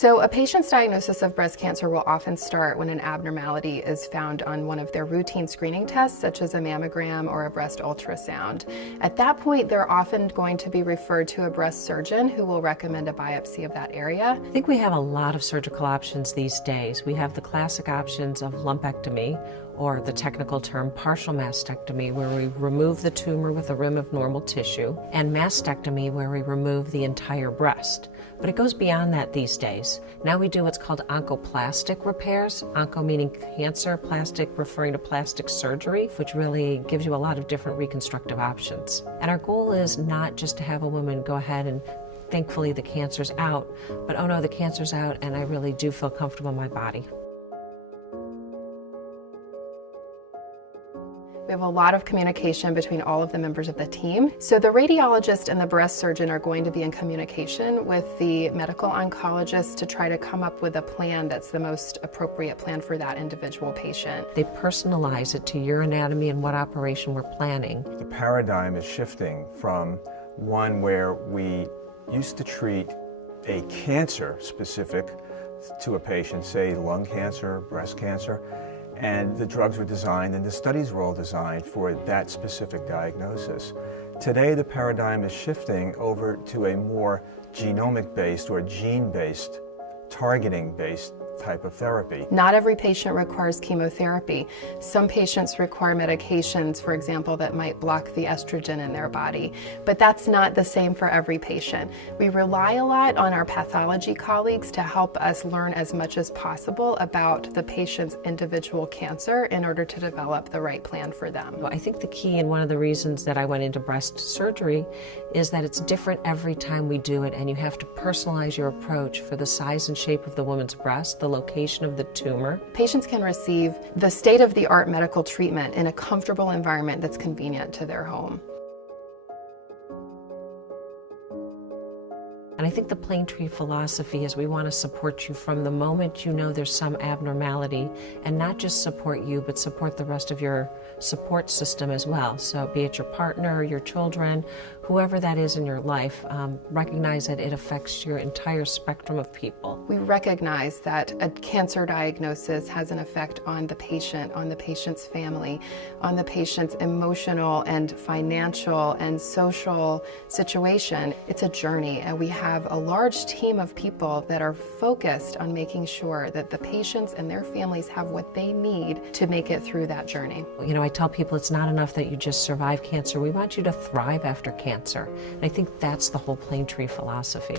So a patient's diagnosis of breast cancer will often start when an abnormality is found on one of their routine screening tests, such as a mammogram or a breast ultrasound. At that point, they're often going to be referred to a breast surgeon who will recommend a biopsy of that area. I think we have a lot of surgical options these days. We have the classic options of lumpectomy, or the technical term partial mastectomy, where we remove the tumor with a rim of normal tissue, and mastectomy, where we remove the entire breast. But it goes beyond that these days. Now we do what's called oncoplastic repairs, onco meaning cancer, plastic referring to plastic surgery, which really gives you a lot of different reconstructive options. And our goal is not just to have a woman go ahead and thankfully the cancer's out, but oh no, the cancer's out and I really do feel comfortable in my body. We have a lot of communication between all of the members of the team. So the radiologist and the breast surgeon are going to be in communication with the medical oncologist to try to come up with a plan that's the most appropriate plan for that individual patient. They personalize it to your anatomy and what operation we're planning. The paradigm is shifting from one where we used to treat a cancer specific to a patient, say lung cancer, breast cancer, and the drugs were designed and the studies were all designed for that specific diagnosis. Today the paradigm is shifting over to a more genomic-based or gene-based, targeting-based type of therapy. Not every patient requires chemotherapy. Some patients require medications, for example, that might block the estrogen in their body, but that's not the same for every patient. We rely a lot on our pathology colleagues to help us learn as much as possible about the patient's individual cancer in order to develop the right plan for them. I think the key, and one of the reasons that I went into breast surgery, is that it's different every time we do it, and you have to personalize your approach for the size and shape of the woman's breast, the location of the tumor. Patients can receive the state-of-the-art medical treatment in a comfortable environment that's convenient to their home. And I think the Planetree philosophy is we want to support you from the moment you know there's some abnormality, and not just support you, but support the rest of your support system as well. So be it your partner, your children, whoever that is in your life, recognize that it affects your entire spectrum of people. We recognize that a cancer diagnosis has an effect on the patient, on the patient's family, on the patient's emotional and financial and social situation. It's a journey, and we have a large team of people that are focused on making sure that the patients and their families have what they need to make it through that journey. You know, I tell people it's not enough that you just survive cancer. We want you to thrive after cancer. And I think that's the whole Planetree philosophy.